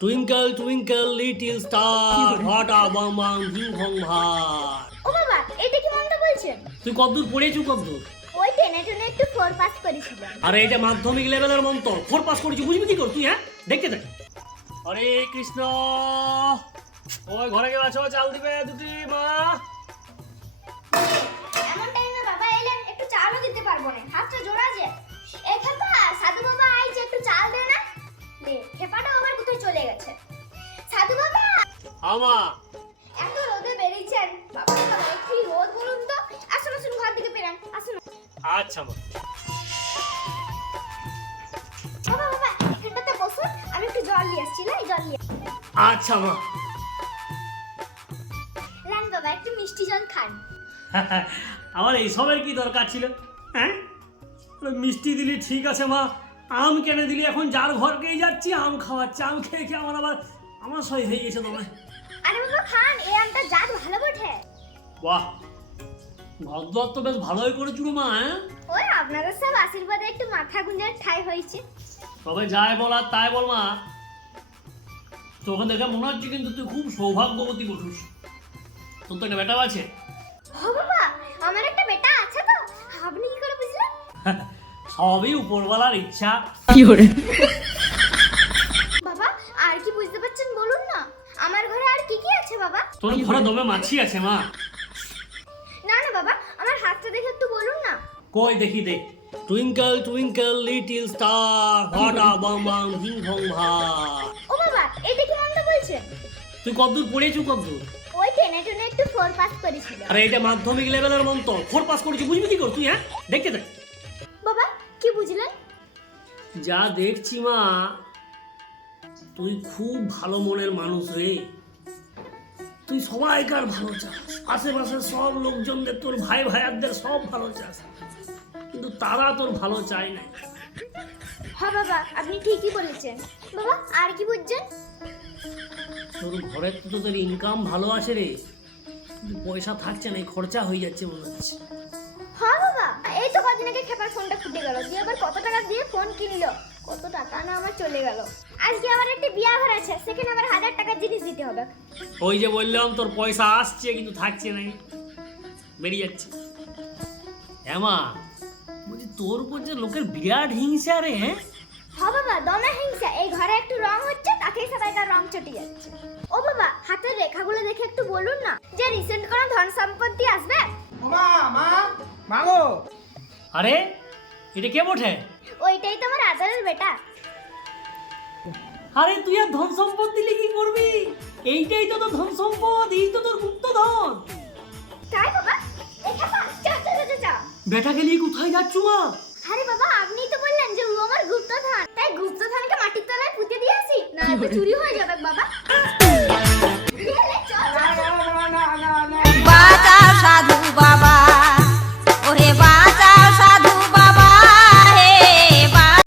Twinkle twinkle little star হট আ বাম বাম ভিং ভং ভার ও বাবা এটা কি মন্দ বলছেন? তুই কতদূর পড়েছিস কতদূর ওই টেনে টেনে একটু ফোর পাস করেছিলাম। আরে এটা মাধ্যমিক লেভেলের মন্ত্র। ফোর পাস করেছি বুঝবি কি কর তুই হ্যাঁ? দেখতে দেখ হরে কৃষ্ণ। ওই ঘরে গেল আছো? চাল দিবে দুটি মা। আমা এত রোদে বেরিয়েছেন বাবা বাবা কি রোদ বলুন তো? আসুন আসুন ঘর পেরান আসুন। আচ্ছা মা। বাবা বাবা এখানটাতে বসুন আমি একটু জল নিয়ে আসছি না? জল নিয়ে আচ্ছা মা। লান বাবা একটু মিষ্টি জল খান। আমার এইসবের কি দরকার ছিল? হ্যাঁ? মিষ্টি দিলি ঠিক আছে মা। আম কেনে দিলি এখন যার ঘরকেই যাচ্ছি আম খাওয়াচ্ছে। আম খেয়ে খেয়ে আমার আবার আমার সই হয়ে গেছে তোমায়। আরে খান এই আমটা জাত ভালো বটে। বাহ ভাদ্র তো বেশ ভালোই করে চুড়ো মা হ্যাঁ? ওই আপনাদের সব আশীর্বাদে একটু মাথা গুঞ্জার ঠাই হয়েছে। তবে যাই বলার তাই বল মা তোকে দেখে মনে হচ্ছে কিন্তু তুই খুব সৌভাগ্যবতী বটুস। তোর তো একটা বেটাও আছে। ও বাবা আমার একটা বেটা আছে তো আপনি কি করে বুঝলেন? সবই উপরওয়ালার ইচ্ছা। বাবা আর পারছেন বলুন না। আমার ঘরে আর কি কি আছে বাবা? তোর ঘরে দমে মাছি আছে মা। না না বাবা আমার হাতটা দেখে একটু বলুন না। কই দেখি দে। টুইঙ্কেল টুইঙ্কেল লিটিল স্টার হট আ বাম বাম ভিং ভং ভার ও বাবা এটা কি মন্দ বলছেন তুই কতদূর পড়েছু কতদূর ওই টেনে টেনে একটু ফোর পাস করেছিল আরে এটা মাধ্যমিক লেভেলের মন্ত্র। ফোর পাস করেছি বুঝবি কি কর তুই হ্যাঁ? দেখতে দেখ বাবা কি বুঝলেন? যা দেখছি মা তুই খুব ভালো মনের মানুষ রে। তুই সবাইকার ভালো চাস। আশেপাশে সব লোকজনদের তোর ভাই ভাইয়াদের সব ভালো চাস। কিন্তু তারা তোর ভালো চায় না। হ্যাঁ বাবা আপনি ঠিকই বলেছেন। বাবা আর কি বুঝছেন? তোর ঘরের তো তোদের ইনকাম ভালো আছে রে। পয়সা থাকছে না খরচা হয়ে যাচ্ছে মনে হচ্ছে। হ্যাঁ বাবা এই তো কদিন আগে খেপার ফোনটা ফুটে গেল। দিয়ে আবার কত টাকা দিয়ে ফোন কিনলো? কত টাকা না আমার চলে গেল। আজকে আমার একটা বিয়া ঘর আছে সেখানে আবার হাজার টাকার জিনিস দিতে হবে। ওই যে বললাম তোর পয়সা আসছে কিন্তু থাকছে না। বেরিয়ে যাচ্ছে। এমা বলছি তোর উপর যে লোকের বিরাট হিংসা রে হ্যাঁ? হ্যাঁ বাবা দমে হিংসা। এই ঘরে একটু রং হচ্ছে তাতেই সবাইকার রং চটে যাচ্ছে। ও বাবা হাতের রেখাগুলো দেখে একটু বলুন না যে রিসেন্ট কোনো ধন সম্পত্তি আসবে? মা মা মাগো আরে এটা কে বটে? ওইটাই তো আমার আদরের বেটা। আরে তুই আর ধন সম্পদ দিলে কি করবি? এইটাই তো তোর ধন সম্পদ এই তো তোর গুপ্ত ধন। তাই বাবা বেটাকে নিয়ে কোথায় যাচ্ছ? মা আরে বাবা আপনি তো বললেন যে ও আমার গুপ্তধন তাই গুপ্তধনকে মাটির তলায় পুঁতে দিয়ে আসি না চুরি হয়ে